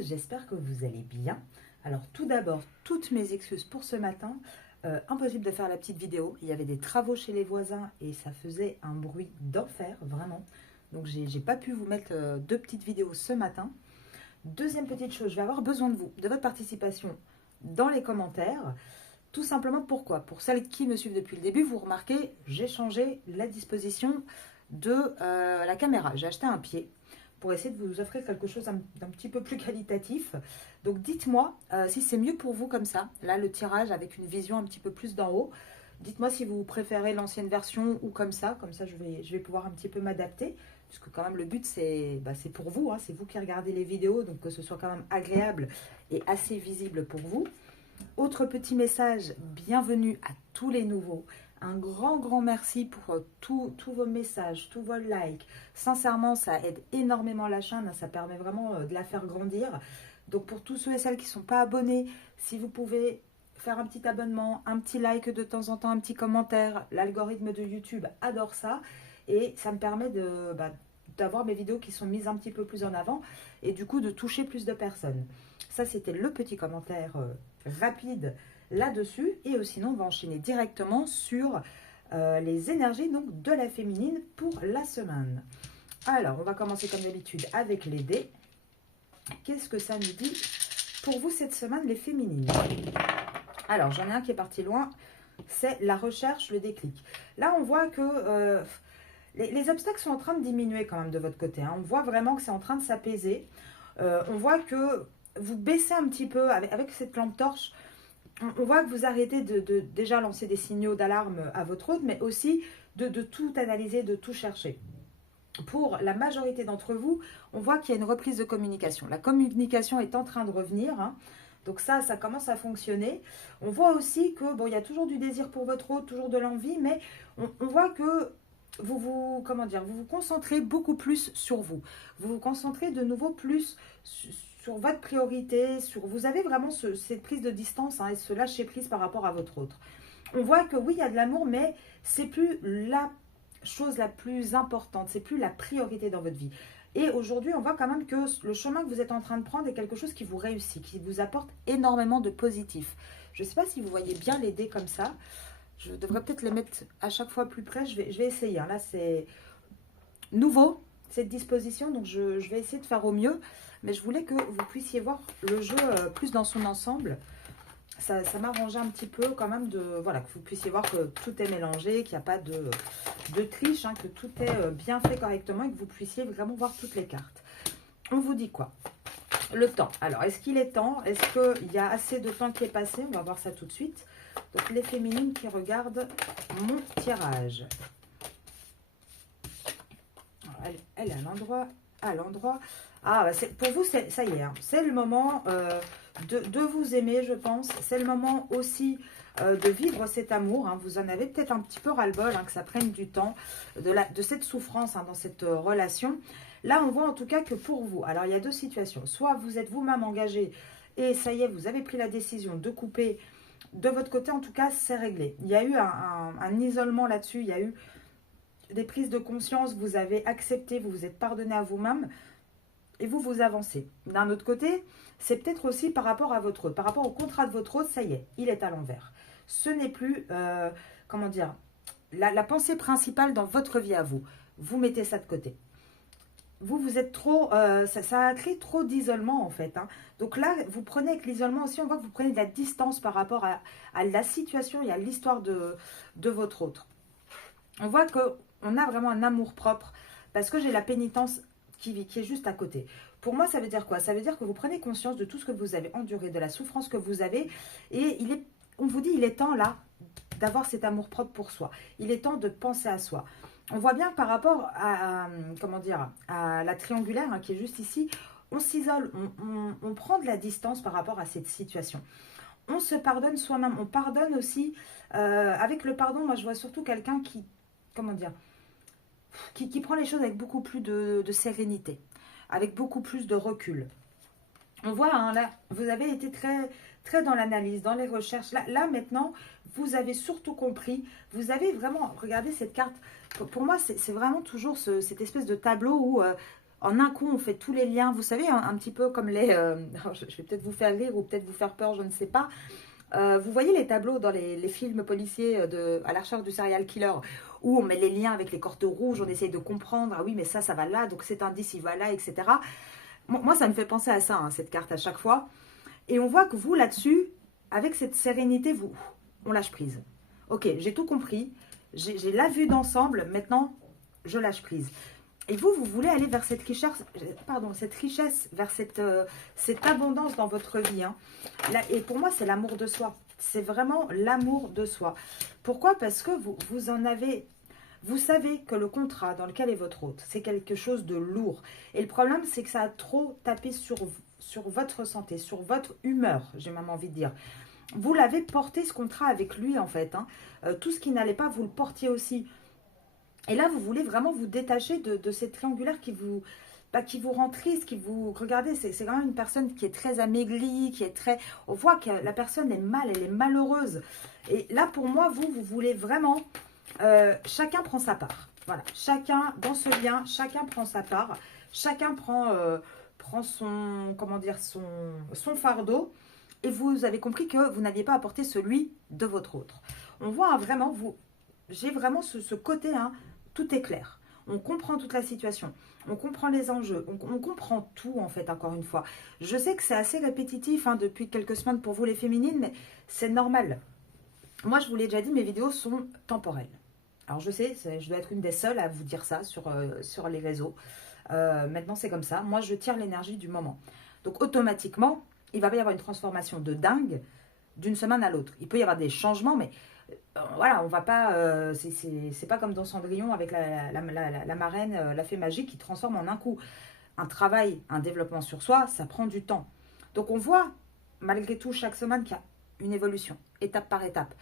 j'espère que vous allez bien. Alors tout d'abord, toutes mes excuses pour ce matin. Impossible de faire la petite vidéo, il y avait des travaux chez les voisins et ça faisait un bruit d'enfer, vraiment. Donc j'ai pas pu vous mettre deux petites vidéos ce matin. Deuxième petite chose, je vais avoir besoin de vous, de votre participation dans les commentaires. Tout simplement pourquoi? Pour celles qui me suivent depuis le début, vous remarquez, j'ai changé la disposition de la caméra. J'ai acheté un pied pour essayer de vous offrir quelque chose d'un petit peu plus qualitatif. Donc dites-moi si c'est mieux pour vous comme ça. Là, le tirage avec une vision un petit peu plus d'en haut. Dites-moi si vous préférez l'ancienne version ou comme ça. Comme ça, je vais pouvoir un petit peu m'adapter. Puisque quand même, le but, c'est pour vous. Hein, c'est vous qui regardez les vidéos. Donc que ce soit quand même agréable et assez visible pour vous. Autre petit message, bienvenue à tous les nouveaux. Un grand merci pour tous vos messages, tous vos likes. Sincèrement, ça aide énormément la chaîne, ça permet vraiment de la faire grandir. Donc pour tous ceux et celles qui ne sont pas abonnés, si vous pouvez faire un petit abonnement, un petit like de temps en temps, un petit commentaire, l'algorithme de YouTube adore ça. Et ça me permet d'avoir mes vidéos qui sont mises un petit peu plus en avant et du coup de toucher plus de personnes. Ça, c'était le petit commentaire rapide là-dessus. Et sinon, on va enchaîner directement sur les énergies donc, de la féminine pour la semaine. Alors, on va commencer comme d'habitude avec les dés. Qu'est-ce que ça nous dit pour vous cette semaine, les féminines? Alors, j'en ai un qui est parti loin. C'est la recherche, le déclic. Là, on voit que les obstacles sont en train de diminuer quand même de votre côté. Hein. On voit vraiment que c'est en train de s'apaiser. On voit que vous baissez un petit peu avec cette lampe torche. On voit que vous arrêtez de déjà lancer des signaux d'alarme à votre hôte, mais aussi de tout analyser, de tout chercher. Pour la majorité d'entre vous, on voit qu'il y a une reprise de communication. La communication est en train de revenir. Hein. Donc ça commence à fonctionner. On voit aussi que il y a toujours du désir pour votre hôte, toujours de l'envie, mais on voit que vous vous concentrez beaucoup plus sur vous. Vous vous concentrez de nouveau plus sur votre priorité, vous avez vraiment cette prise de distance et ce lâcher prise par rapport à votre autre. On voit que oui, il y a de l'amour, mais c'est plus la chose la plus importante, c'est plus la priorité dans votre vie. Et aujourd'hui, on voit quand même que le chemin que vous êtes en train de prendre est quelque chose qui vous réussit, qui vous apporte énormément de positif. Je ne sais pas si vous voyez bien les dés comme ça. Je devrais peut-être les mettre à chaque fois plus près. Je vais essayer. Hein. Là, c'est nouveau, cette disposition. Donc, je vais essayer de faire au mieux. Mais je voulais que vous puissiez voir le jeu plus dans son ensemble. Ça m'arrangeait un petit peu quand même que vous puissiez voir que tout est mélangé, qu'il n'y a pas de triche, hein, que tout est bien fait correctement et que vous puissiez vraiment voir toutes les cartes. On vous dit quoi? Le temps. Alors, est-ce qu'il est temps? Est-ce qu'il y a assez de temps qui est passé? On va voir ça tout de suite. Donc, les féminines qui regardent mon tirage. Alors, elle est à l'endroit. Ah, pour vous, ça y est. Hein, c'est le moment de vous aimer, je pense. C'est le moment aussi de vivre cet amour. Hein. Vous en avez peut-être un petit peu ras-le-bol, hein, que ça prenne du temps, de cette souffrance dans cette relation. Là, on voit en tout cas que pour vous, alors il y a deux situations. Soit vous êtes vous-même engagé et ça y est, vous avez pris la décision de couper. De votre côté, en tout cas, c'est réglé. Il y a eu un isolement là-dessus. Il y a eu des prises de conscience. Vous avez accepté, vous vous êtes pardonné à vous-même. Et vous avancez. D'un autre côté, c'est peut-être aussi par rapport à votre hôte. Par rapport au contrat de votre hôte, ça y est, il est à l'envers. Ce n'est plus, la pensée principale dans votre vie à vous. Vous mettez ça de côté. Vous êtes trop, ça a créé trop d'isolement en fait. Hein. Donc là, vous prenez avec l'isolement aussi, on voit que vous prenez de la distance par rapport à la situation et à l'histoire de votre autre. On voit qu'on a vraiment un amour propre parce que j'ai la pénitence qui est juste à côté. Pour moi, ça veut dire quoi? Ça veut dire que vous prenez conscience de tout ce que vous avez enduré, de la souffrance que vous avez. Et on vous dit, il est temps là d'avoir cet amour propre pour soi. Il est temps de penser à soi. On voit bien que par rapport à la triangulaire qui est juste ici, on s'isole, on prend de la distance par rapport à cette situation. On se pardonne soi-même. On pardonne aussi. Avec le pardon, moi, je vois surtout quelqu'un qui prend les choses avec beaucoup plus de sérénité, avec beaucoup plus de recul. On voit, hein, là, vous avez été très dans l'analyse, dans les recherches. Là, maintenant, vous avez surtout compris, vous avez vraiment, regardez cette carte, pour moi, c'est vraiment toujours cette espèce de tableau où En un coup, on fait tous les liens. Vous savez, un petit peu comme les... alors, je vais peut-être vous faire rire ou peut-être vous faire peur, je ne sais pas. Vous voyez les tableaux dans les films policiers à la recherche du serial killer où on met les liens avec les cordes rouges, on essaye de comprendre, ah oui, mais ça va là, donc cet indice, il va là, etc. Moi, ça me fait penser à ça, hein, cette carte à chaque fois. Et on voit que vous, là-dessus, avec cette sérénité, on lâche prise. Ok, j'ai tout compris, j'ai la vue d'ensemble, maintenant, je lâche prise. Et vous voulez aller vers cette richesse, vers cette abondance dans votre vie. Hein. Là, et pour moi, c'est l'amour de soi. C'est vraiment l'amour de soi. Pourquoi? Parce que vous en avez... Vous savez que le contrat dans lequel est votre hôte, c'est quelque chose de lourd. Et le problème, c'est que ça a trop tapé sur votre santé, sur votre humeur, j'ai même envie de dire. Vous l'avez porté, ce contrat, avec lui, en fait. Hein. Tout ce qui n'allait pas, vous le portiez aussi. Et là, vous voulez vraiment vous détacher de ces triangulaires qui vous rend triste, Regardez, c'est quand même une personne qui est très amaigrie, qui est très... On voit que la personne est mal, elle est malheureuse. Et là, pour moi, vous voulez vraiment... chacun prend sa part. Voilà, chacun, dans ce lien, chacun prend sa part. Chacun prend son... Comment dire, son fardeau. Et vous avez compris que vous n'aviez pas apporté celui de votre autre. On voit vraiment, j'ai vraiment ce côté... Hein, tout est clair. On comprend toute la situation. On comprend les enjeux. On comprend tout, en fait, encore une fois. Je sais que c'est assez répétitif hein, depuis quelques semaines pour vous, les féminines, mais c'est normal. Moi, je vous l'ai déjà dit, mes vidéos sont temporelles. Alors, je sais, je dois être une des seules à vous dire ça sur les réseaux. Maintenant, c'est comme ça. Moi, je tire l'énergie du moment. Donc, automatiquement, il va y avoir une transformation de dingue d'une semaine à l'autre. Il peut y avoir des changements, mais... voilà, on va pas, c'est pas comme dans Cendrillon avec la marraine, la fée magique qui transforme en un coup. Un travail, un développement sur soi, ça prend du temps. Donc on voit, malgré tout, chaque semaine qu'il y a une évolution, étape par étape.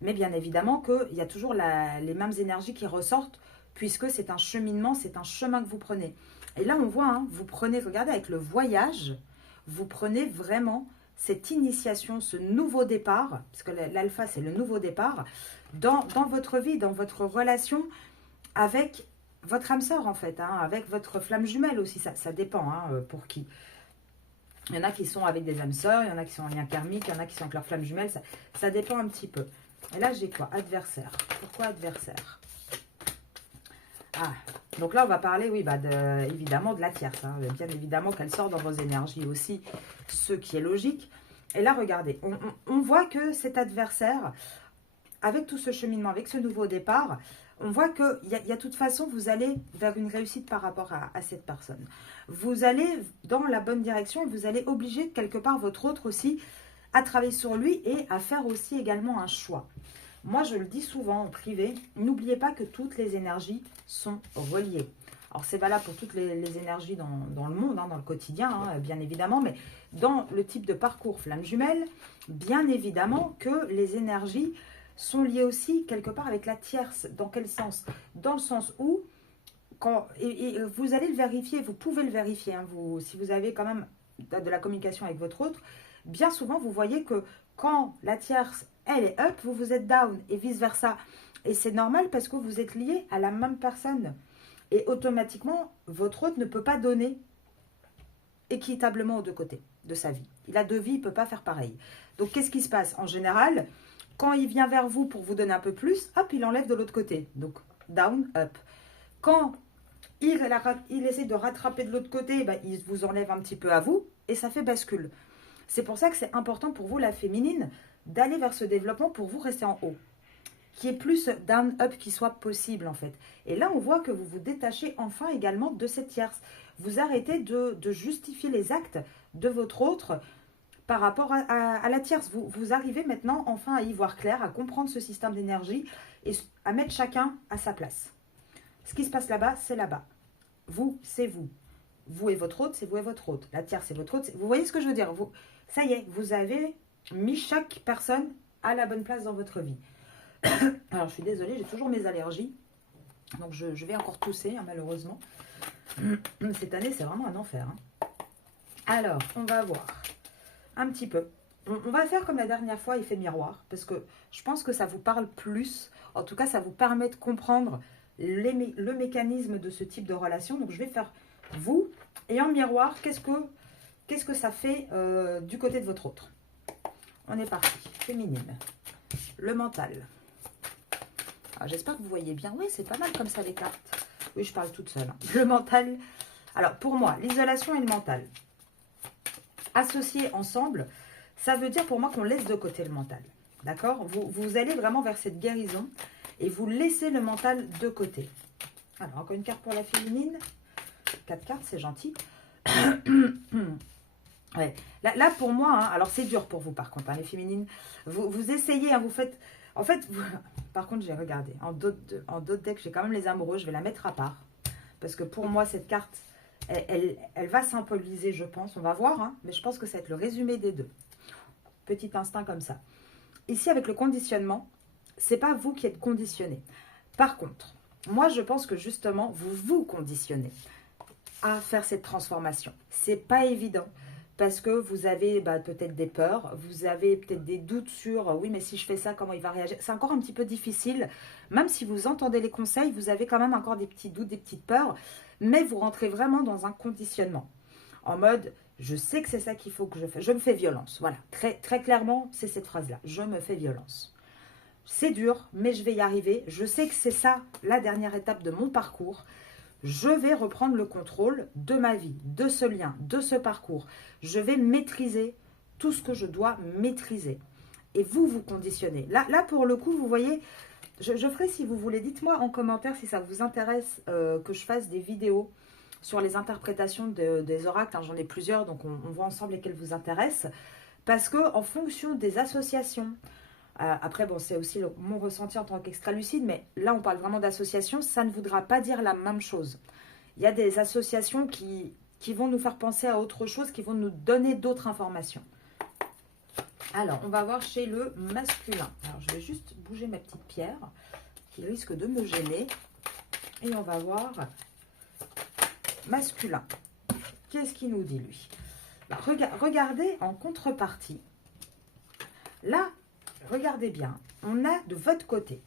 Mais bien évidemment qu'il y a toujours les mêmes énergies qui ressortent, puisque c'est un cheminement, c'est un chemin que vous prenez. Et là, on voit, hein, vous prenez, regardez, avec le voyage, vous prenez vraiment... cette initiation, ce nouveau départ, parce que l'alpha, c'est le nouveau départ, dans votre vie, dans votre relation avec votre âme sœur, en fait, hein, avec votre flamme jumelle aussi, ça dépend hein, pour qui. Il y en a qui sont avec des âmes sœurs, il y en a qui sont en lien karmique, il y en a qui sont avec leur flamme jumelle, ça dépend un petit peu. Et là, j'ai quoi? Adversaire. Pourquoi adversaire? Ah, donc là, on va parler, oui, évidemment, de la tierce. Hein. Bien évidemment qu'elle sort dans vos énergies aussi, ce qui est logique. Et là, regardez, on voit que cet adversaire, avec tout ce cheminement, avec ce nouveau départ, on voit qu'il y a de toute façon, vous allez vers une réussite par rapport à cette personne. Vous allez dans la bonne direction et vous allez obliger quelque part votre autre aussi à travailler sur lui et à faire aussi également un choix. Moi, je le dis souvent en privé, n'oubliez pas que toutes les énergies sont reliées. Alors, c'est valable pour toutes les énergies dans le monde, hein, dans le quotidien, hein, bien évidemment, mais dans le type de parcours flamme jumelle, bien évidemment que les énergies sont liées aussi quelque part avec la tierce. Dans quel sens? Dans le sens où, et vous allez le vérifier, vous pouvez le vérifier, hein, si vous avez quand même de la communication avec votre autre, bien souvent, vous voyez que quand la tierce, elle est up, vous êtes down et vice-versa. Et c'est normal parce que vous êtes liés à la même personne. Et automatiquement, votre autre ne peut pas donner équitablement aux deux côtés de sa vie. Il a deux vies, il ne peut pas faire pareil. Donc, qu'est-ce qui se passe? En général, quand il vient vers vous pour vous donner un peu plus, hop, il enlève de l'autre côté. Donc, down, up. Quand il essaie de rattraper de l'autre côté, il vous enlève un petit peu à vous et ça fait bascule. C'est pour ça que c'est important pour vous, la féminine, d'aller vers ce développement pour vous rester en haut. Qui est plus down-up qui soit possible, en fait. Et là, on voit que vous vous détachez enfin également de cette tierce. Vous arrêtez de justifier les actes de votre autre par rapport à la tierce. Vous arrivez maintenant enfin à y voir clair, à comprendre ce système d'énergie et à mettre chacun à sa place. Ce qui se passe là-bas, c'est là-bas. Vous, c'est vous. Vous et votre autre, c'est vous et votre autre. La tierce, c'est votre autre. Vous voyez ce que je veux dire? Ça y est, vous avez mis chaque personne à la bonne place dans votre vie. Alors, je suis désolée, j'ai toujours mes allergies. Donc, je vais encore tousser, hein, malheureusement. Cette année, c'est vraiment un enfer. Hein. Alors, on va voir un petit peu. On va faire comme la dernière fois, effet miroir. Parce que je pense que ça vous parle plus. En tout cas, ça vous permet de comprendre le mécanisme de ce type de relation. Donc, je vais faire vous. Et en miroir, qu'est-ce que ça fait du côté de votre autre? On est parti. Féminine. Le mental. J'espère que vous voyez bien. Oui, c'est pas mal comme ça les cartes. Oui, je parle toute seule. Le mental. Alors, pour moi, l'isolation et le mental. Associés ensemble, ça veut dire pour moi qu'on laisse de côté le mental. D'accord? Vous allez vraiment vers cette guérison et vous laissez le mental de côté. Alors, encore une carte pour la féminine. 4 cartes, c'est gentil. Ouais. Là, pour moi, hein, alors c'est dur pour vous par contre, hein, les féminines. Vous essayez, hein, vous faites... En fait, par contre, j'ai regardé. En d'autres decks, j'ai quand même les amoureux. Je vais la mettre à part. Parce que pour moi, cette carte, elle va symboliser, je pense. On va voir, hein, mais je pense que ça va être le résumé des deux. Petit instinct comme ça. Ici, avec le conditionnement, c'est pas vous qui êtes conditionné. Par contre, moi, je pense que justement, vous vous conditionnez à faire cette transformation. C'est pas évident. Parce que vous avez peut-être des peurs, vous avez peut-être des doutes sur oui, mais si je fais ça, comment il va réagir? C'est encore un petit peu difficile. Même si vous entendez les conseils, vous avez quand même encore des petits doutes, des petites peurs. Mais vous rentrez vraiment dans un conditionnement. En mode, je sais que c'est ça qu'il faut que je fasse. Je me fais violence. Voilà, très, très clairement, c'est cette phrase-là. Je me fais violence. C'est dur, mais je vais y arriver. Je sais que c'est ça la dernière étape de mon parcours. Je vais reprendre le contrôle de ma vie, de ce lien, de ce parcours. Je vais maîtriser tout ce que je dois maîtriser. Et vous, vous conditionnez. Là pour le coup, vous voyez, je ferai si vous voulez. Dites-moi en commentaire si ça vous intéresse que je fasse des vidéos sur les interprétations des oracles. Hein, j'en ai plusieurs, donc on voit ensemble lesquelles vous intéressent. Parce que en fonction des associations, après, bon, c'est aussi mon ressenti en tant qu'extra-lucide, mais là, on parle vraiment d'associations, ça ne voudra pas dire la même chose. Il y a des associations qui vont nous faire penser à autre chose, qui vont nous donner d'autres informations. Alors, on va voir chez le masculin. Alors, je vais juste bouger ma petite pierre, qui risque de me gêner. Et on va voir masculin. Qu'est-ce qu'il nous dit, lui? Regardez en contrepartie. Là, regardez bien, on a de votre côté,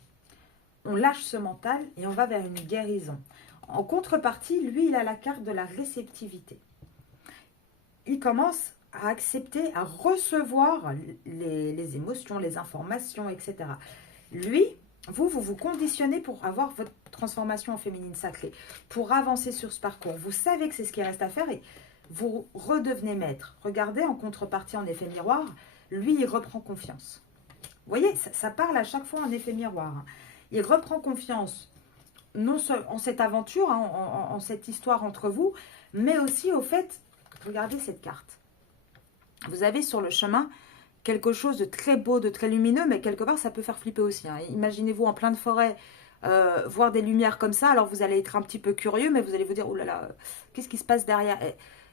on lâche ce mental et on va vers une guérison. En contrepartie, lui, il a la carte de la réceptivité. Il commence à accepter, à recevoir les émotions, les informations, etc. Lui, vous conditionnez pour avoir votre transformation en féminine sacrée, pour avancer sur ce parcours. Vous savez que c'est ce qui reste à faire et vous redevenez maître. Regardez, en contrepartie, en effet miroir, lui, il reprend confiance. Vous voyez, ça parle à chaque fois en effet miroir. Il reprend confiance, non seulement en cette aventure, hein, en cette histoire entre vous, mais aussi au fait, regardez cette carte. Vous avez sur le chemin quelque chose de très beau, de très lumineux, mais quelque part, ça peut faire flipper aussi. Hein. Imaginez-vous en pleine forêt, voir des lumières comme ça, alors vous allez être un petit peu curieux, mais vous allez vous dire, oh là là, qu'est-ce qui se passe derrière?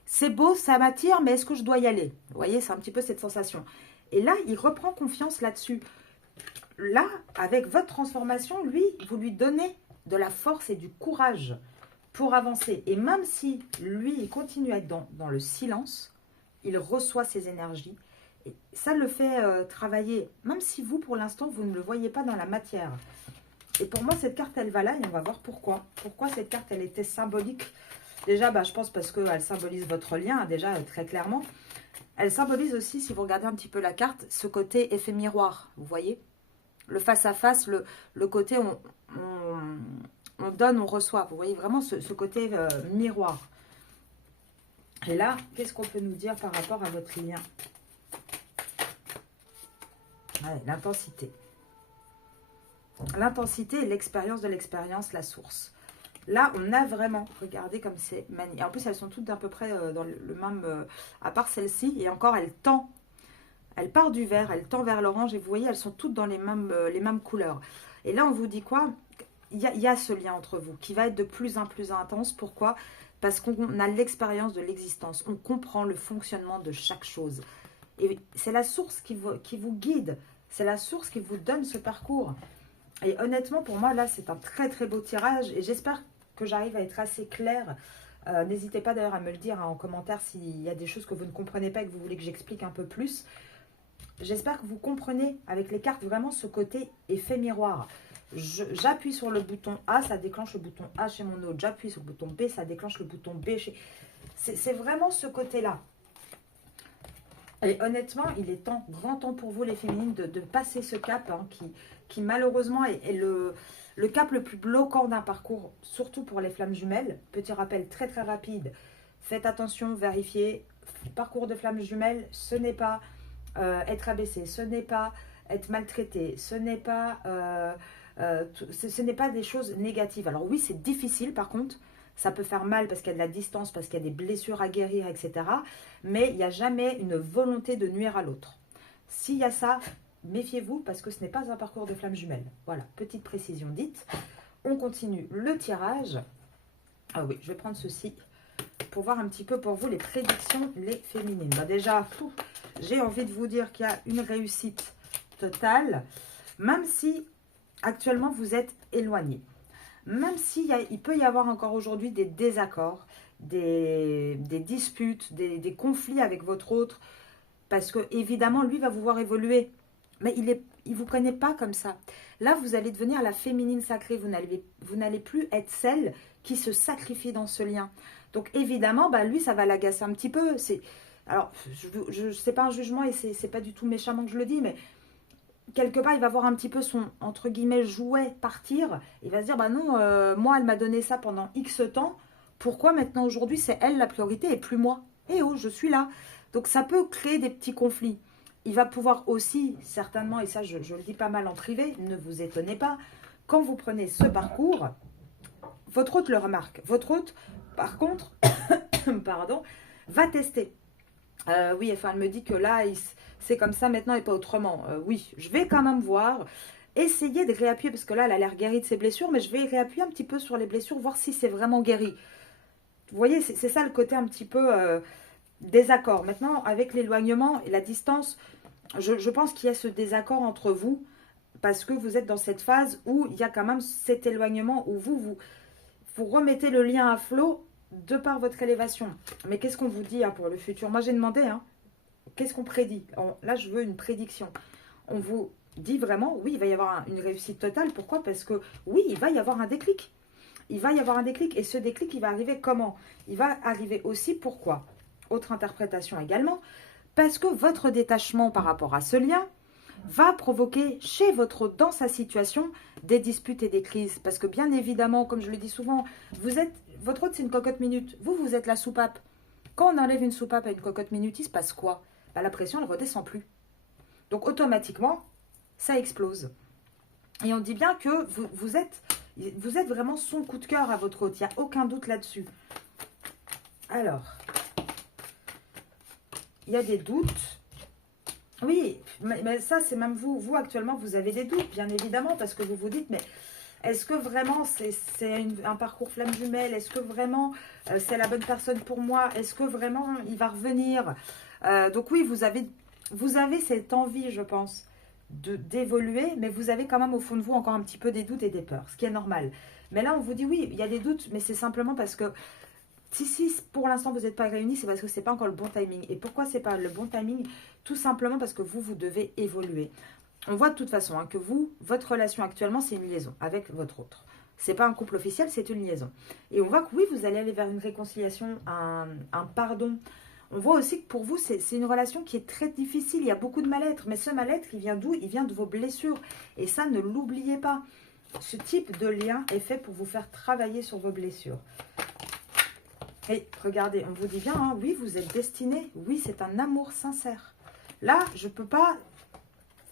C'est beau, ça m'attire, mais est-ce que je dois y aller? Vous voyez, c'est un petit peu cette sensation. Et là, il reprend confiance là-dessus. Là, avec votre transformation, lui, vous lui donnez de la force et du courage pour avancer. Et même si lui, il continue à être dans le silence, il reçoit ses énergies. Et ça le fait travailler, même si vous, pour l'instant, vous ne le voyez pas dans la matière. Et pour moi, cette carte, elle va là et on va voir pourquoi. Pourquoi cette carte, elle était symbolique. Déjà, je pense parce qu'elle symbolise votre lien, déjà, très clairement. Elle symbolise aussi, si vous regardez un petit peu la carte, ce côté effet miroir, vous voyez? Le face-à-face, le côté on donne, on reçoit. Vous voyez vraiment ce côté miroir. Et là, qu'est-ce qu'on peut nous dire par rapport à votre lien? Ouais, l'intensité. L'intensité et l'expérience de l'expérience, la source. Là, on a vraiment, regardez comme c'est magnifique. En plus, elles sont toutes à peu près dans le même, à part celle-ci. Et encore, elle tend. Elle part du vert, elle tend vers l'orange. Et vous voyez, elles sont toutes dans les mêmes couleurs. Et là, on vous dit quoi? Il y a ce lien entre vous qui va être de plus en plus intense. Pourquoi? Parce qu'on a l'expérience de l'existence. On comprend le fonctionnement de chaque chose. Et c'est la source qui vous guide. C'est la source qui vous donne ce parcours. Et honnêtement, pour moi, là, c'est un très, très beau tirage. Et j'espère que j'arrive à être assez claire. N'hésitez pas d'ailleurs à me le dire en commentaire s'il y a des choses que vous ne comprenez pas et que vous voulez que j'explique un peu plus. J'espère que vous comprenez avec les cartes vraiment ce côté effet miroir. j'appuie sur le bouton A, ça déclenche le bouton A chez mon autre. J'appuie sur le bouton B, ça déclenche le bouton B chez... C'est vraiment ce côté-là. Et honnêtement, il est grand temps pour vous les féminines de passer ce cap hein, qui malheureusement est le cap le plus bloquant d'un parcours, surtout pour les flammes jumelles. Petit rappel très très rapide, faites attention, vérifiez, parcours de flammes jumelles, ce n'est pas être abaissé, ce n'est pas être maltraité, ce n'est pas, ce n'est pas des choses négatives. Alors oui, c'est difficile par contre, ça peut faire mal parce qu'il y a de la distance, parce qu'il y a des blessures à guérir, etc. Mais il n'y a jamais une volonté de nuire à l'autre. S'il y a ça, méfiez-vous parce que ce n'est pas un parcours de flammes jumelles. Voilà, petite précision dite. On continue le tirage. Ah oui, je vais prendre ceci pour voir un petit peu pour vous les prédictions, les féminines. Bah déjà, j'ai envie de vous dire qu'il y a une réussite totale, même si actuellement vous êtes éloigné. Même il peut y avoir encore aujourd'hui des désaccords, des disputes, des conflits avec votre autre, parce que évidemment, lui va vous voir évoluer, mais il vous connaît pas comme ça. Là, vous allez devenir la féminine sacrée, vous n'allez plus être celle qui se sacrifie dans ce lien. Donc évidemment, bah, lui, ça va l'agacer un petit peu. Alors, c'est pas un jugement et c'est pas du tout méchamment que je le dis, mais quelque part, il va voir un petit peu son, entre guillemets, jouet partir. Il va se dire, bah non, moi, elle m'a donné ça pendant X temps. Pourquoi maintenant, aujourd'hui, c'est elle la priorité et plus moi? Eh oh, je suis là. Donc, ça peut créer des petits conflits. Il va pouvoir aussi, certainement, et ça, je le dis pas mal en privé, ne vous étonnez pas, quand vous prenez ce parcours, votre hôte le remarque. Votre hôte, par contre, pardon, va tester. Oui, enfin, elle me dit que là, c'est comme ça maintenant et pas autrement. Oui, je vais quand même voir. Essayez de réappuyer, parce que là, elle a l'air guérie de ses blessures, mais je vais réappuyer un petit peu sur les blessures, voir si c'est vraiment guéri. Vous voyez, c'est ça le côté un petit peu désaccord. Maintenant, avec l'éloignement et la distance, je pense qu'il y a ce désaccord entre vous, parce que vous êtes dans cette phase où il y a quand même cet éloignement, où vous remettez le lien à flot de par votre élévation. Mais qu'est-ce qu'on vous dit hein, pour le futur? Moi, j'ai demandé, hein, qu'est-ce qu'on prédit? Là, je veux une prédiction. On vous dit vraiment, oui, il va y avoir une réussite totale. Pourquoi? Parce que, oui, il va y avoir un déclic. Il va y avoir un déclic. Et ce déclic, il va arriver comment? Il va arriver aussi, pourquoi? Autre interprétation également. Parce que votre détachement par rapport à ce lien va provoquer chez votre hôte, dans sa situation, des disputes et des crises. Parce que bien évidemment, comme je le dis souvent, votre hôte, c'est une cocotte minute. Vous êtes la soupape. Quand on enlève une soupape à une cocotte minute, il se passe quoi? Bah, la pression, elle ne redescend plus. Donc, automatiquement, ça explose. Et on dit bien que vous êtes vraiment son coup de cœur à votre hôte. Il n'y a aucun doute là-dessus. Alors, il y a des doutes. Oui, mais ça, c'est même vous. Vous, actuellement, vous avez des doutes, bien évidemment, parce que vous vous dites, mais est-ce que vraiment c'est un parcours flamme jumelle? Est-ce que vraiment c'est la bonne personne pour moi? Est-ce que vraiment il va revenir? Donc oui, vous avez cette envie, je pense, d'évoluer, mais vous avez quand même au fond de vous encore un petit peu des doutes et des peurs, ce qui est normal. Mais là, on vous dit oui, il y a des doutes, mais c'est simplement parce que si pour l'instant vous n'êtes pas réunis, c'est parce que ce n'est pas encore le bon timing. Et pourquoi ce n'est pas le bon timing? Tout simplement parce que vous devez évoluer. On voit de toute façon hein, que votre relation actuellement, c'est une liaison avec votre autre. Ce n'est pas un couple officiel, c'est une liaison. Et on voit que oui, vous allez aller vers une réconciliation, un pardon. On voit aussi que pour vous, c'est une relation qui est très difficile. Il y a beaucoup de mal-être. Mais ce mal-être, il vient d'où? Il vient de vos blessures. Et ça, ne l'oubliez pas. Ce type de lien est fait pour vous faire travailler sur vos blessures. Et regardez, on vous dit bien, hein, oui, vous êtes destinés. Oui, c'est un amour sincère. Là, je ne peux pas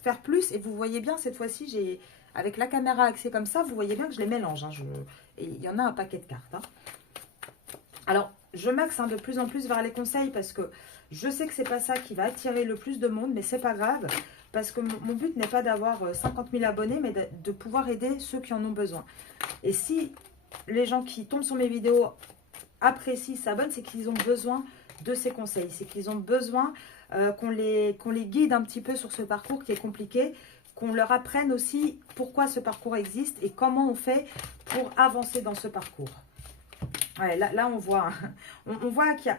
faire plus. Et vous voyez bien, cette fois-ci, avec la caméra axée comme ça, vous voyez bien que je les mélange. Hein, et il y en a un paquet de cartes. Hein. Alors, je m'axe de plus en plus vers les conseils parce que je sais que c'est pas ça qui va attirer le plus de monde, mais c'est pas grave. Parce que mon but n'est pas d'avoir 50 000 abonnés, mais de pouvoir aider ceux qui en ont besoin. Et si les gens qui tombent sur mes vidéos apprécient, s'abonnent, c'est qu'ils ont besoin de ces conseils. C'est qu'ils ont besoin qu'on les guide un petit peu sur ce parcours qui est compliqué, qu'on leur apprenne aussi pourquoi ce parcours existe et comment on fait pour avancer dans ce parcours. Ouais, là on voit, on voit qu'il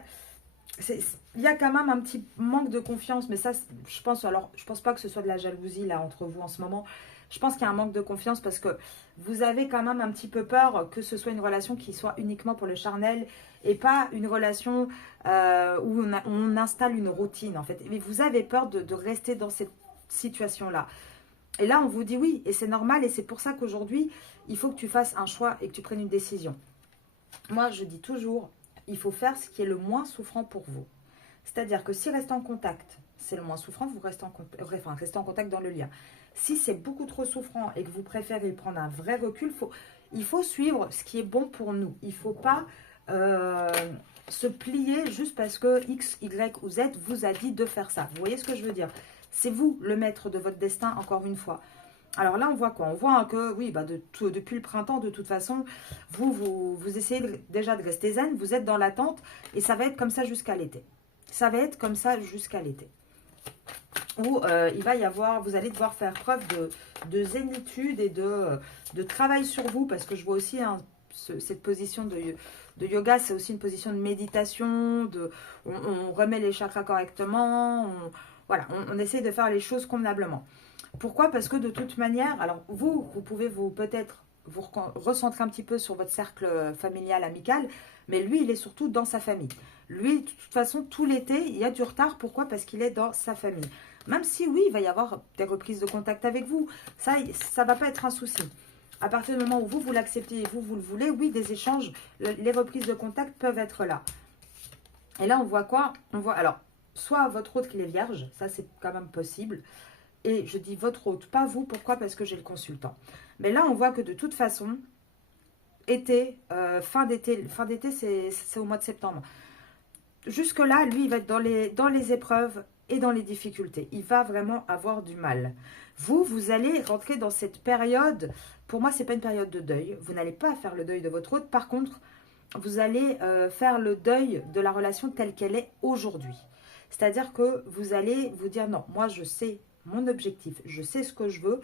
y a quand même un petit manque de confiance, mais ça, je pense pas que ce soit de la jalousie là entre vous en ce moment, Je pense qu'il y a un manque de confiance parce que vous avez quand même un petit peu peur que ce soit une relation qui soit uniquement pour le charnel et pas une relation où on installe une routine en fait. Mais vous avez peur de rester dans cette situation-là. Et là, on vous dit oui, et c'est normal, et c'est pour ça qu'aujourd'hui, il faut que tu fasses un choix et que tu prennes une décision. Moi, je dis toujours, il faut faire ce qui est le moins souffrant pour vous. C'est-à-dire que si rester en contact, c'est le moins souffrant, vous restez en contact dans le lien. Si c'est beaucoup trop souffrant et que vous préférez prendre un vrai recul, il faut suivre ce qui est bon pour nous. Il ne faut pas se plier juste parce que X, Y ou Z vous a dit de faire ça. Vous voyez ce que je veux dire? C'est vous le maître de votre destin, encore une fois. Alors là, on voit quoi? On voit que, oui, depuis le printemps, de toute façon, vous essayez déjà de rester zen, vous êtes dans l'attente, et ça va être comme ça jusqu'à l'été. Ça va être comme ça jusqu'à l'été. Où il va y avoir, vous allez devoir faire preuve de zénitude et de travail sur vous, parce que je vois aussi cette position de yoga, c'est aussi une position de méditation, on remet les chakras correctement, voilà, on essaie de faire les choses convenablement. Pourquoi? Parce que de toute manière, alors vous pouvez peut-être vous recentrer un petit peu sur votre cercle familial, amical, mais lui, il est surtout dans sa famille. Lui, de toute façon, tout l'été, il y a du retard. Pourquoi? Parce qu'il est dans sa famille. Même si, oui, il va y avoir des reprises de contact avec vous, ça ne va pas être un souci. À partir du moment où vous l'acceptez et vous le voulez, oui, des échanges, les reprises de contact peuvent être là. Et là, on voit quoi? On voit, alors, soit votre hôte qu'il est vierge, ça c'est quand même possible. Et je dis votre hôte, pas vous. Pourquoi? Parce que j'ai le consultant. Mais là, on voit que de toute façon, fin d'été, c'est au mois de septembre. Jusque-là, lui, il va être dans les épreuves et dans les difficultés. Il va vraiment avoir du mal. Vous allez rentrer dans cette période. Pour moi, ce n'est pas une période de deuil. Vous n'allez pas faire le deuil de votre hôte. Par contre, vous allez faire le deuil de la relation telle qu'elle est aujourd'hui. C'est-à-dire que vous allez vous dire non, moi je sais mon objectif, je sais ce que je veux,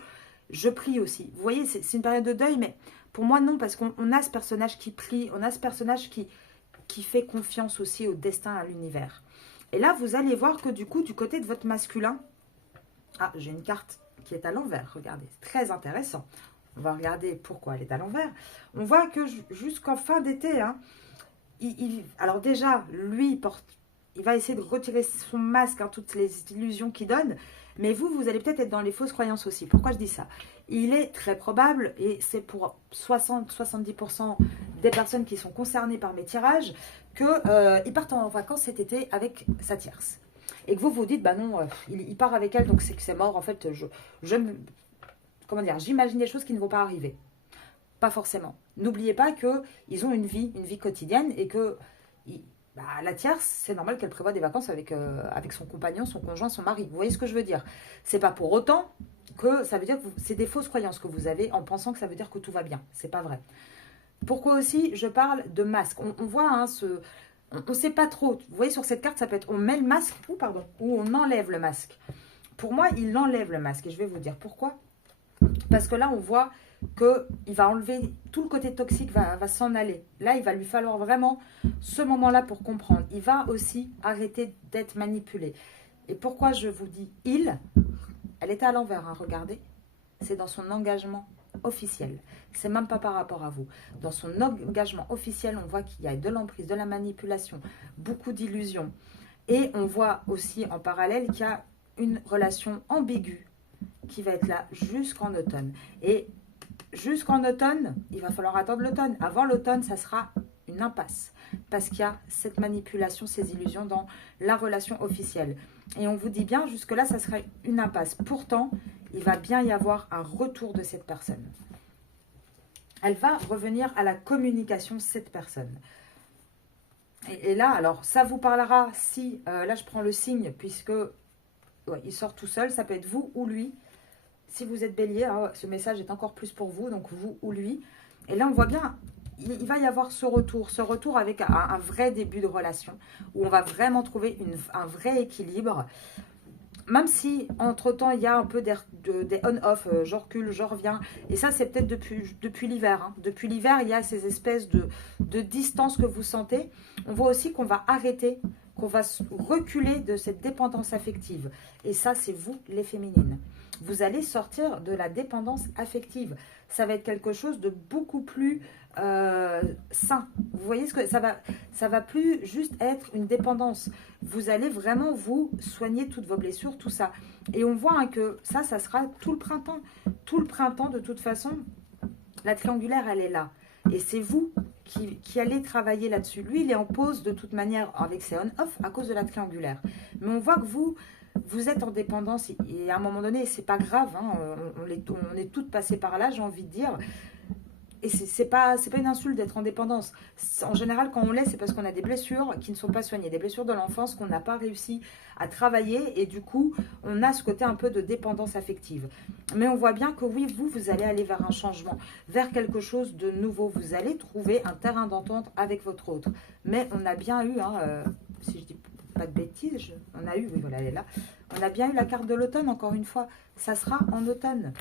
je prie aussi. Vous voyez, c'est une période de deuil, mais pour moi non, parce qu'on a ce personnage qui prie, on a ce personnage qui fait confiance aussi au destin, à l'univers. Et là, vous allez voir que du coup, du côté de votre masculin, ah, j'ai une carte qui est à l'envers, regardez, c'est très intéressant. On va regarder pourquoi elle est à l'envers. On voit que jusqu'en fin d'été, hein, alors déjà, lui, il va essayer de retirer son masque, hein, toutes les illusions qu'il donne. Mais vous allez peut-être être dans les fausses croyances aussi. Pourquoi je dis ça? Il est très probable, et c'est pour 60-70% des personnes qui sont concernées par mes tirages, qu'ils partent en vacances cet été avec sa tierce. Et que vous vous dites, bah non, il part avec elle, donc c'est que c'est mort. En fait, comment dire, j'imagine des choses qui ne vont pas arriver. Pas forcément. N'oubliez pas qu'ils ont une vie quotidienne, et que la tierce, c'est normal qu'elle prévoit des vacances avec son compagnon, son conjoint, son mari. Vous voyez ce que je veux dire? C'est pas pour autant que ça veut dire que c'est des fausses croyances que vous avez en pensant que ça veut dire que tout va bien. C'est pas vrai. Pourquoi aussi je parle de masque? On voit, hein, on ne sait pas trop. Vous voyez sur cette carte, ça peut être on met le masque ou on enlève le masque. Pour moi, il enlève le masque et je vais vous dire pourquoi. Parce que là, on voit qu'il va enlever, tout le côté toxique va s'en aller. Là, il va lui falloir vraiment ce moment-là pour comprendre. Il va aussi arrêter d'être manipulé. Et pourquoi je vous dis il? Elle était à l'envers, hein, regardez. C'est dans son engagement officiel. C'est même pas par rapport à vous. Dans son engagement officiel, on voit qu'il y a de l'emprise, de la manipulation, beaucoup d'illusions. Et on voit aussi en parallèle qu'il y a une relation ambiguë qui va être là jusqu'en automne. Et jusqu'en automne, il va falloir attendre l'automne. Avant l'automne, ça sera une impasse. Parce qu'il y a cette manipulation, ces illusions dans la relation officielle. Et on vous dit bien, jusque-là, ça sera une impasse. Pourtant, il va bien y avoir un retour de cette personne. Elle va revenir à la communication, cette personne. Et là, alors, ça vous parlera si, là, je prends le signe, puisque il sort tout seul, ça peut être vous ou lui. Si vous êtes bélier, hein, ce message est encore plus pour vous, donc vous ou lui. Et là, on voit bien, il va y avoir ce retour avec un vrai début de relation, où on va vraiment trouver un vrai équilibre. Même si, entre-temps, il y a un peu des on-off, je recule, je reviens. Et ça, c'est peut-être depuis l'hiver. Hein. Depuis l'hiver, il y a ces espèces de distance que vous sentez. On voit aussi qu'on va arrêter, qu'on va reculer de cette dépendance affective. Et ça, c'est vous, les féminines. vous allez sortir de la dépendance affective. Ça va être quelque chose de beaucoup plus sain. Vous voyez ce que ça va plus juste être une dépendance. Vous allez vraiment vous soigner toutes vos blessures, tout ça. Et on voit hein, que ça sera tout le printemps. Tout le printemps, de toute façon, la triangulaire, elle est là. Et c'est vous qui allez travailler là-dessus. Lui, il est en pause de toute manière avec ses on-off à cause de la triangulaire. Mais on voit que vous êtes en dépendance et à un moment donné, c'est pas grave, hein, on est toutes passées par là, j'ai envie de dire. Et c'est pas une insulte d'être en dépendance. En général, quand on l'est, c'est parce qu'on a des blessures qui ne sont pas soignées, des blessures de l'enfance qu'on n'a pas réussi à travailler et du coup, on a ce côté un peu de dépendance affective. Mais on voit bien que oui, vous allez aller vers un changement, vers quelque chose de nouveau. Vous allez trouver un terrain d'entente avec votre autre. Mais on a bien eu, hein, si je dis pas de bêtises, on a eu, oui voilà, elle est là. On a bien eu la carte de l'automne, encore une fois. Ça sera en automne.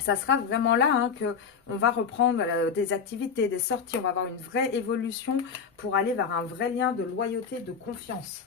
Ça sera vraiment là hein, qu'on va reprendre des activités, des sorties. On va avoir une vraie évolution pour aller vers un vrai lien de loyauté, de confiance.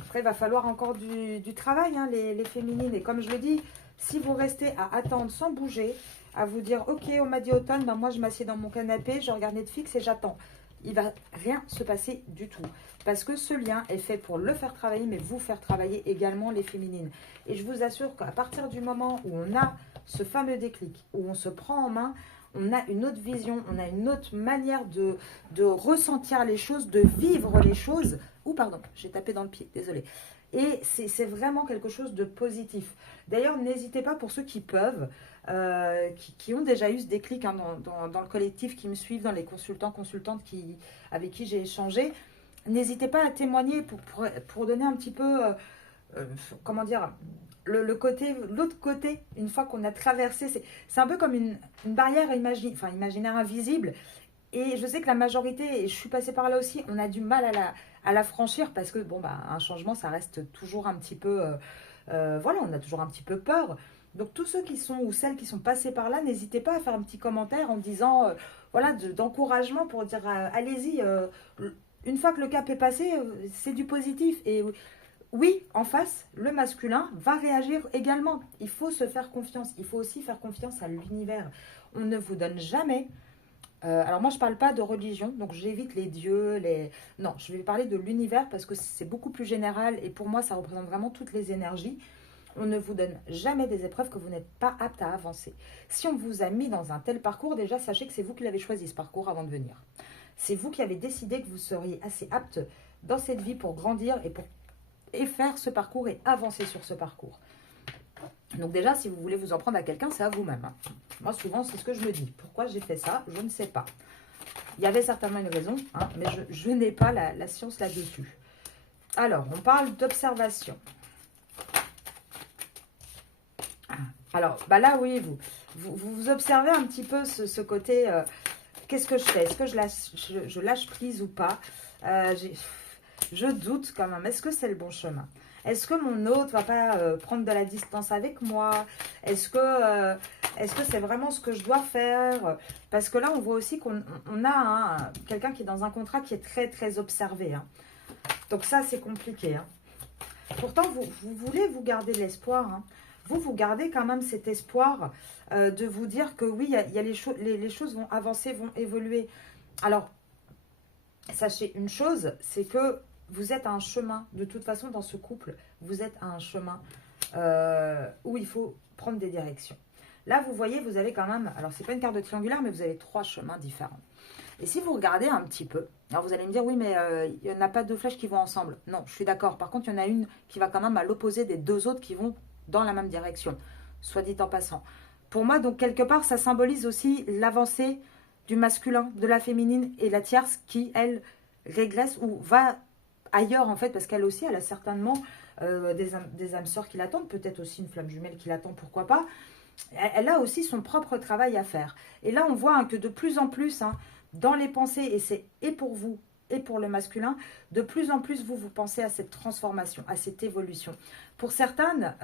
Après, il va falloir encore du travail, hein, les féminines. Et comme je le dis, si vous restez à attendre sans bouger, à vous dire, ok, on m'a dit automne, ben moi je m'assieds dans mon canapé, je regarde Netflix et j'attends. Il ne va rien se passer du tout. Parce que ce lien est fait pour le faire travailler, mais vous faire travailler également les féminines. Et je vous assure qu'à partir du moment où on a ce fameux déclic, où on se prend en main, on a une autre vision, on a une autre manière de ressentir les choses, de vivre les choses. Ou pardon, j'ai tapé dans le pied, désolé. Et c'est vraiment quelque chose de positif. D'ailleurs, n'hésitez pas pour ceux qui peuvent, qui ont déjà eu ce déclic hein, dans le collectif, qui me suivent, dans les consultants, consultantes avec qui j'ai échangé. N'hésitez pas à témoigner pour donner un petit peu, comment dire, l'autre côté, une fois qu'on a traversé. C'est un peu comme une barrière imaginaire invisible. Et je sais que la majorité, et je suis passée par là aussi, on a du mal à la franchir parce que bon, bah, un changement, ça reste toujours un petit peu... voilà, on a toujours un petit peu peur. Donc tous ceux qui sont ou celles qui sont passés par là, n'hésitez pas à faire un petit commentaire en disant, voilà, d'encouragement pour dire, allez-y, une fois que le cap est passé, c'est du positif. Et oui, en face, le masculin va réagir également. Il faut se faire confiance. Il faut aussi faire confiance à l'univers. On ne vous donne jamais... alors moi, je ne parle pas de religion, donc j'évite les dieux, Non, je vais parler de l'univers parce que c'est beaucoup plus général et pour moi, ça représente vraiment toutes les énergies. On ne vous donne jamais des épreuves que vous n'êtes pas apte à avancer. Si on vous a mis dans un tel parcours, déjà, sachez que c'est vous qui l'avez choisi, ce parcours, avant de venir. C'est vous qui avez décidé que vous seriez assez apte dans cette vie pour grandir et faire ce parcours et avancer sur ce parcours. Donc déjà, si vous voulez vous en prendre à quelqu'un, c'est à vous-même. Hein. Moi, souvent, c'est ce que je me dis. Pourquoi j'ai fait ça? Je ne sais pas. Il y avait certainement une raison, hein, mais je n'ai pas la science là-dessus. Alors, on parle d'observation. Alors, bah là, oui, vous observez un petit peu ce côté... qu'est-ce que je fais? Est-ce que je lâche prise ou pas? Je doute quand même. Est-ce que c'est le bon chemin? Est-ce que mon hôte va pas prendre de la distance avec moi? Est-ce que c'est vraiment ce que je dois faire? Parce que là, on voit aussi qu'on a quelqu'un qui est dans un contrat qui est très, très observé. Hein. Donc ça, c'est compliqué. Hein. Pourtant, vous voulez vous garder l'espoir. Hein. Vous gardez quand même cet espoir de vous dire que oui, il y a les choses vont avancer, vont évoluer. Alors, sachez une chose, c'est que vous êtes à un chemin, de toute façon, dans ce couple, vous êtes à un chemin où il faut prendre des directions. Là, vous voyez, vous avez quand même, alors c'est pas une carte de triangulaire, mais vous avez 3 chemins différents. Et si vous regardez un petit peu, alors vous allez me dire, oui, mais il n'y en a pas 2 flèches qui vont ensemble. Non, je suis d'accord. Par contre, il y en a une qui va quand même à l'opposé des 2 autres qui vont dans la même direction, soit dit en passant. Pour moi, donc, quelque part, ça symbolise aussi l'avancée du masculin, de la féminine et la tierce qui, elle, régresse ou va ailleurs, en fait, parce qu'elle aussi, elle a certainement des âmes sœurs qui l'attendent, peut-être aussi une flamme jumelle qui l'attend, pourquoi pas. Elle a aussi son propre travail à faire. Et là, on voit que de plus en plus, dans les pensées, et c'est et pour vous et pour le masculin, de plus en plus, vous pensez à cette transformation, à cette évolution. Pour certaines,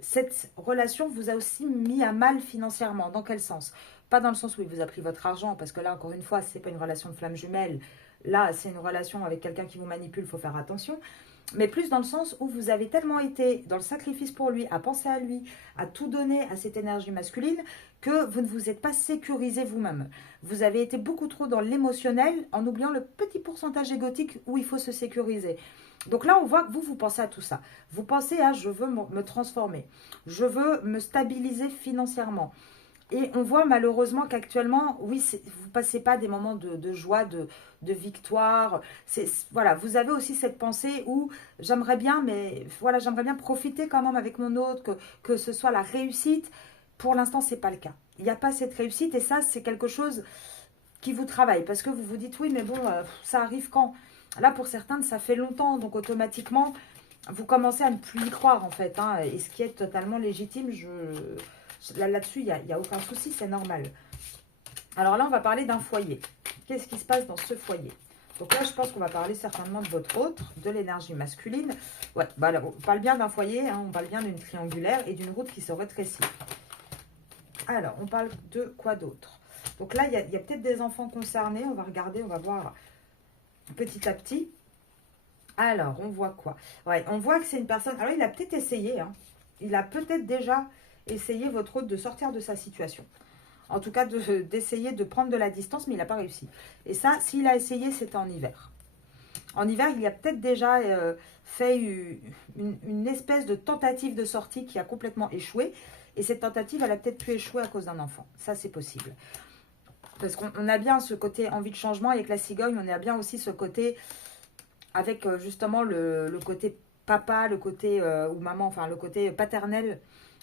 cette relation vous a aussi mis à mal financièrement. Dans quel sens? Pas dans le sens où il vous a pris votre argent, parce que là, encore une fois, ce n'est pas une relation de flamme jumelle. Là, c'est une relation avec quelqu'un qui vous manipule, il faut faire attention. mais plus dans le sens où vous avez tellement été dans le sacrifice pour lui, à penser à lui, à tout donner à cette énergie masculine, que vous ne vous êtes pas sécurisé vous-même. Vous avez été beaucoup trop dans l'émotionnel, en oubliant le petit pourcentage égotique où il faut se sécuriser. Donc là, on voit que vous pensez à tout ça. Vous pensez à « je veux me transformer », « je veux me stabiliser financièrement ». Et on voit malheureusement qu'actuellement, oui, vous ne passez pas des moments de joie, de victoire. Voilà, vous avez aussi cette pensée où j'aimerais bien, mais voilà, j'aimerais bien profiter quand même avec mon autre, que ce soit la réussite. Pour l'instant, ce n'est pas le cas. Il n'y a pas cette réussite et ça, c'est quelque chose qui vous travaille. Parce que vous vous dites, oui, mais bon, ça arrive quand? Là, pour certains, ça fait longtemps. Donc, automatiquement, vous commencez à ne plus y croire, en fait. Hein, et ce qui est totalement légitime, là-dessus, il n'y a aucun souci, c'est normal. Alors là, on va parler d'un foyer. Qu'est-ce qui se passe dans ce foyer? Donc là, je pense qu'on va parler certainement de votre autre, de l'énergie masculine. Ouais, bah là, on parle bien d'un foyer, hein, on parle bien d'une triangulaire et d'une route qui se rétrécit. Alors, on parle de quoi d'autre? Donc là, il y a peut-être des enfants concernés. On va regarder, on va voir petit à petit. Alors, on voit quoi? Ouais, on voit que c'est une personne... Alors, il a peut-être essayé, hein. Il a peut-être déjà essayé, votre hôte, de sortir de sa situation. En tout cas, d'essayer de prendre de la distance, mais il n'a pas réussi. Et ça, s'il a essayé, c'était en hiver. En hiver, il y a peut-être déjà fait une espèce de tentative de sortie qui a complètement échoué. Et cette tentative, elle a peut-être pu échouer à cause d'un enfant. Ça, c'est possible. Parce qu'on a bien ce côté envie de changement avec la cigogne. On a bien aussi ce côté avec justement le côté papa, le côté ou maman, enfin le côté paternel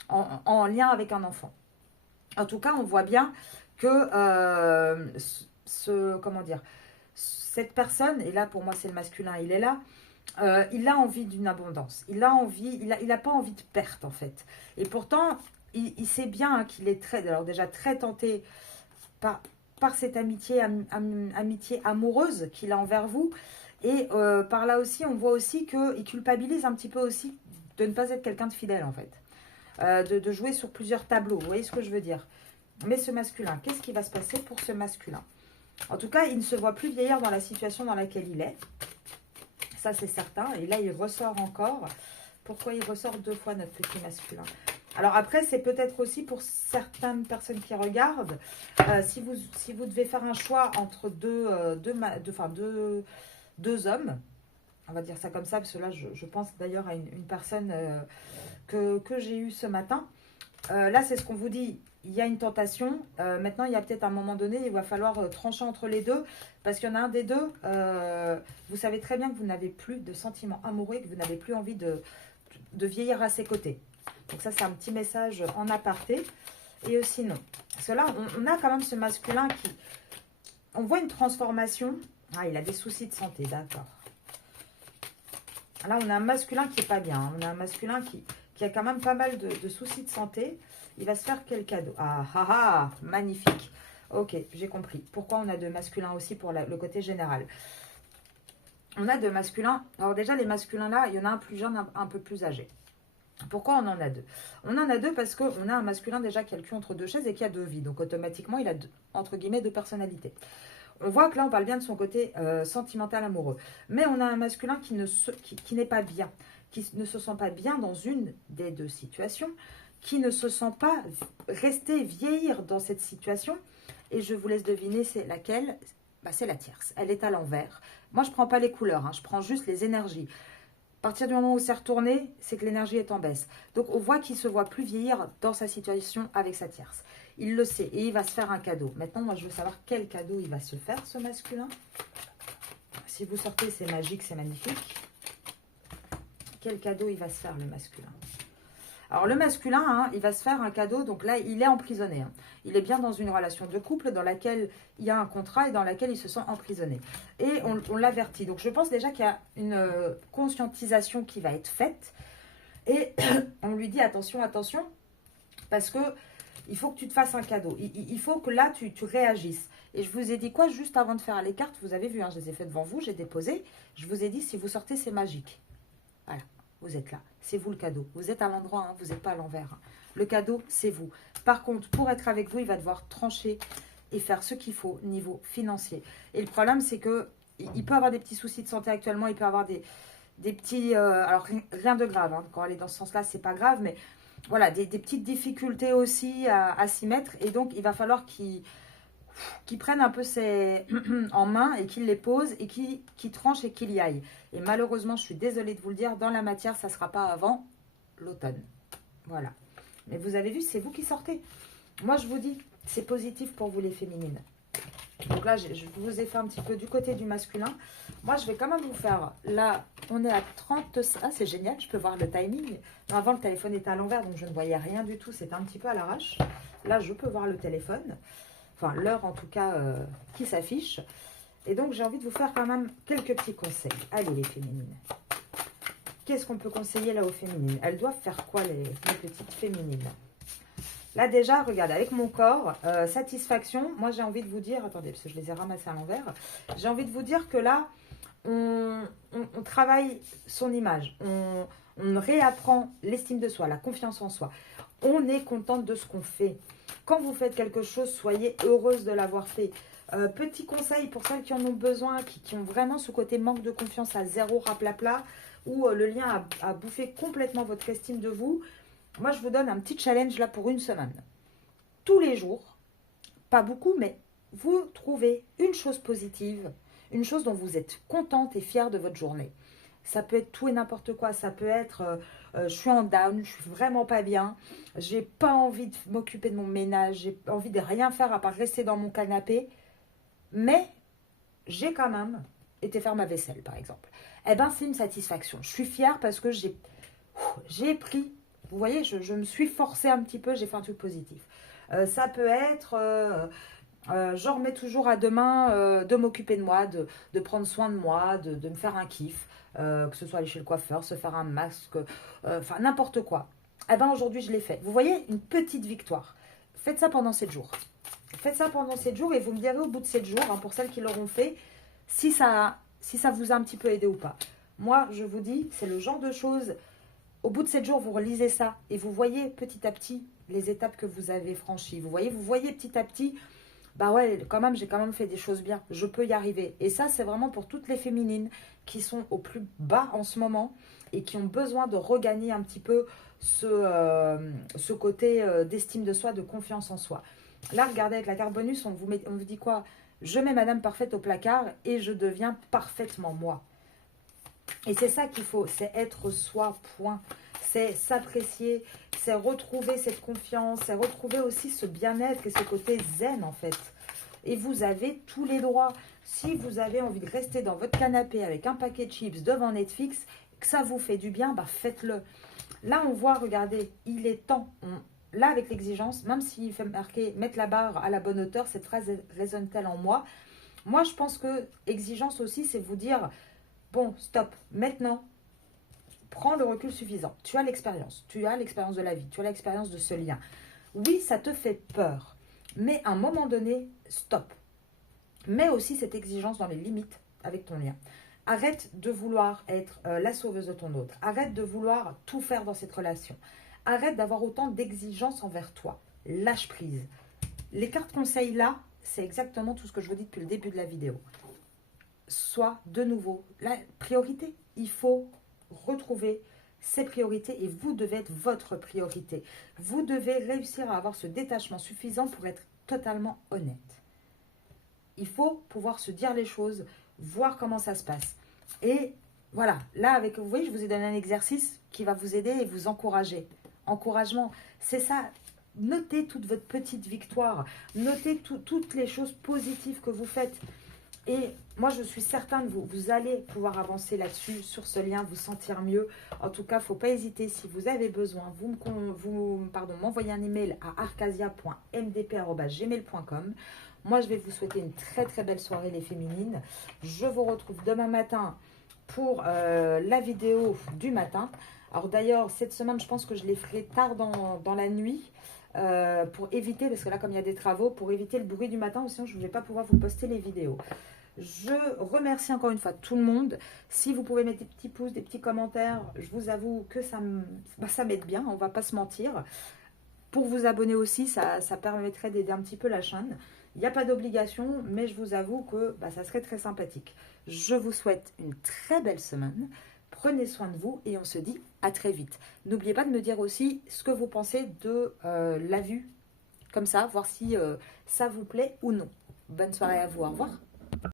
en lien avec un enfant. En tout cas, on voit bien que comment dire, cette personne, et là pour moi c'est le masculin, il est là, il a envie d'une abondance, il a envie, il a pas envie de perte en fait. Et pourtant, il sait bien hein, qu'il est alors déjà très tenté par cette amitié amoureuse qu'il a envers vous. Et par là aussi, on voit aussi qu'il culpabilise un petit peu aussi de ne pas être quelqu'un de fidèle en fait. De jouer sur plusieurs tableaux, vous voyez ce que je veux dire? Mais ce masculin, qu'est-ce qui va se passer pour ce masculin? En tout cas, il ne se voit plus vieillir dans la situation dans laquelle il est. Ça, c'est certain. Et là, il ressort encore. Pourquoi il ressort deux fois, notre petit masculin? Alors après, c'est peut-être aussi pour certaines personnes qui regardent, si vous devez faire un choix entre deux hommes, on va dire ça comme ça, parce que là, je pense d'ailleurs à une personne que j'ai eue ce matin. Là, c'est ce qu'on vous dit. Il y a une tentation. Maintenant, il y a peut-être un moment donné, il va falloir trancher entre les deux. Parce qu'il y en a un des deux, vous savez très bien que vous n'avez plus de sentiments amoureux, que vous n'avez plus envie de vieillir à ses côtés. Donc ça, c'est un petit message en aparté. Et aussi non. Parce que là, on a quand même ce masculin qui... On voit une transformation. Ah, il a des soucis de santé, d'accord. Là, on a un masculin qui n'est pas bien. On a un masculin qui a quand même pas mal de soucis de santé. Il va se faire quel cadeau? Ah, ah, ah, magnifique. Ok, j'ai compris. Pourquoi on a deux masculins aussi pour le côté général? On a deux masculins. Alors déjà, les masculins là, il y en a un plus jeune, un peu plus âgé. Pourquoi on en a deux? On en a deux parce qu'on a un masculin déjà qui a le cul entre deux chaises et qui a deux vies. Donc automatiquement, il a, entre guillemets, deux personnalités. On voit que là, on parle bien de son côté sentimental, amoureux. Mais on a un masculin qui n'est pas bien, qui ne se sent pas bien dans une des deux situations, qui ne se sent pas rester vieillir dans cette situation. Et je vous laisse deviner, c'est laquelle? Bah, c'est la tierce. Elle est à l'envers. Moi, je ne prends pas les couleurs, hein, je prends juste les énergies. À partir du moment où c'est retourné, c'est que l'énergie est en baisse. Donc, on voit qu'il ne se voit plus vieillir dans sa situation avec sa tierce. Il le sait et il va se faire un cadeau. Maintenant, moi, je veux savoir quel cadeau il va se faire, ce masculin. Si vous sortez, c'est magique, c'est magnifique. Quel cadeau il va se faire, le masculin? Alors, le masculin, hein, il va se faire un cadeau. Donc là, il est emprisonné. Hein. Il est bien dans une relation de couple dans laquelle il y a un contrat et dans laquelle il se sent emprisonné. Et on l'avertit. Donc, je pense déjà qu'il y a une conscientisation qui va être faite. Et on lui dit, attention, attention, parce que il faut que tu te fasses un cadeau. Il faut que là, tu réagisses. Et je vous ai dit quoi juste avant de faire les cartes? Vous avez vu, hein, je les ai faites devant vous, j'ai déposé. Je vous ai dit, si vous sortez, c'est magique. Voilà, vous êtes là. C'est vous le cadeau. Vous êtes à l'endroit, hein, vous n'êtes pas à l'envers. Hein. Le cadeau, c'est vous. Par contre, pour être avec vous, il va devoir trancher et faire ce qu'il faut niveau financier. Et le problème, c'est que il peut avoir des petits soucis de santé actuellement. Il peut avoir des petits... alors, rien de grave, hein, quand elle est dans ce sens-là, c'est pas grave, mais voilà, des petites difficultés aussi à s'y mettre. Et donc, il va falloir qu'il prenne un peu ses en main et qu'il les pose et qu'il tranche et qu'il y aille. Et malheureusement, je suis désolée de vous le dire, dans la matière, ça ne sera pas avant l'automne. Voilà. Mais vous avez vu, c'est vous qui sortez. Moi, je vous dis, c'est positif pour vous les féminines. Donc là, je vous ai fait un petit peu du côté du masculin. Moi, je vais quand même vous faire... Là, on est à 30... Ah, c'est génial, je peux voir le timing. Non, avant, le téléphone était à l'envers, donc je ne voyais rien du tout. C'était un petit peu à l'arrache. Là, je peux voir le téléphone. Enfin, l'heure, en tout cas, qui s'affiche. Et donc, j'ai envie de vous faire quand même quelques petits conseils. Allez, les féminines. Qu'est-ce qu'on peut conseiller là aux féminines? Elles doivent faire quoi, les petites féminines? Là, déjà, regardez, avec mon corps, satisfaction, moi, j'ai envie de vous dire... Attendez, parce que je les ai ramassés à l'envers. J'ai envie de vous dire que là, on travaille son image. On réapprend l'estime de soi, la confiance en soi. On est contente de ce qu'on fait. Quand vous faites quelque chose, soyez heureuse de l'avoir fait. Petit conseil pour celles qui en ont besoin, qui ont vraiment ce côté manque de confiance à zéro raplapla, où le lien a bouffé complètement votre estime de vous. Moi, je vous donne un petit challenge là pour une semaine. Tous les jours, pas beaucoup, mais vous trouvez une chose positive, une chose dont vous êtes contente et fière de votre journée. Ça peut être tout et n'importe quoi. Ça peut être, je suis en down, je suis vraiment pas bien. J'ai pas envie de m'occuper de mon ménage. J'ai envie de rien faire à part rester dans mon canapé. Mais j'ai quand même été faire ma vaisselle, par exemple. Eh bien, c'est une satisfaction. Je suis fière parce que j'ai pris... Vous voyez, je me suis forcée un petit peu. J'ai fait un truc positif. Ça peut être... je remets toujours à demain de m'occuper de moi, de prendre soin de moi, de me faire un kiff, que ce soit aller chez le coiffeur, se faire un masque, enfin n'importe quoi. Eh bien aujourd'hui je l'ai fait. Vous voyez, une petite victoire. Faites ça pendant 7 jours. Faites ça pendant 7 jours et vous me direz au bout de 7 jours, hein, pour celles qui l'auront fait, si ça vous a un petit peu aidé ou pas. Moi, je vous dis, c'est le genre de choses, au bout de 7 jours, vous relisez ça et vous voyez petit à petit les étapes que vous avez franchies. Vous voyez petit à petit... Bah ouais, quand même, j'ai quand même fait des choses bien. Je peux y arriver. Et ça, c'est vraiment pour toutes les féminines qui sont au plus bas en ce moment et qui ont besoin de regagner un petit peu ce côté d'estime de soi, de confiance en soi. Là, regardez, avec la carte bonus, on vous dit quoi? Je mets Madame Parfaite au placard et je deviens parfaitement moi. Et c'est ça qu'il faut, c'est être soi, point. C'est s'apprécier, c'est retrouver cette confiance, c'est retrouver aussi ce bien-être et ce côté zen en fait. Et vous avez tous les droits. Si vous avez envie de rester dans votre canapé avec un paquet de chips devant Netflix, que ça vous fait du bien, bah faites-le. Là, on voit, regardez, il est temps. Là, avec l'exigence, même s'il fait marquer mettre la barre à la bonne hauteur, cette phrase résonne-t-elle en moi? Moi, je pense que exigence aussi, c'est vous dire, bon, stop, maintenant, prends le recul suffisant. Tu as l'expérience de la vie, tu as l'expérience de ce lien. Oui, ça te fait peur, mais à un moment donné, stop. Mets aussi cette exigence dans les limites avec ton lien. Arrête de vouloir être la sauveuse de ton autre. Arrête de vouloir tout faire dans cette relation. Arrête d'avoir autant d'exigences envers toi. Lâche prise. Les cartes conseils là, c'est exactement tout ce que je vous dis depuis le début de la vidéo. Soit de nouveau la priorité. Il faut retrouver ses priorités et vous devez être votre priorité. Vous devez réussir à avoir ce détachement suffisant pour être totalement honnête. Il faut pouvoir se dire les choses, voir comment ça se passe. Et voilà, là, vous voyez, je vous ai donné un exercice qui va vous aider et vous encourager. Encouragement, c'est ça. Notez toute votre petite victoire. Notez toutes les choses positives que vous faites. Et moi, je suis certaine que vous allez pouvoir avancer là-dessus, sur ce lien, vous sentir mieux. En tout cas, il ne faut pas hésiter. Si vous avez besoin, m'envoyez un email à arcasia.mdp@gmail.com. Moi, je vais vous souhaiter une très très belle soirée, les féminines. Je vous retrouve demain matin pour la vidéo du matin. Alors d'ailleurs, cette semaine, je pense que je les ferai tard dans la nuit. Pour éviter, parce que là comme il y a des travaux, pour éviter le bruit du matin, sinon je ne vais pas pouvoir vous poster les vidéos. Je remercie encore une fois tout le monde. Si vous pouvez mettre des petits pouces, des petits commentaires, je vous avoue que ça m'aide bien, on ne va pas se mentir. Pour vous abonner aussi, ça permettrait d'aider un petit peu la chaîne. Il n'y a pas d'obligation, mais je vous avoue que ça serait très sympathique. Je vous souhaite une très belle semaine. prenez soin de vous et on se dit à très vite. N'oubliez pas de me dire aussi ce que vous pensez de la vue, comme ça, voir si ça vous plaît ou non. Bonne soirée à vous, au revoir.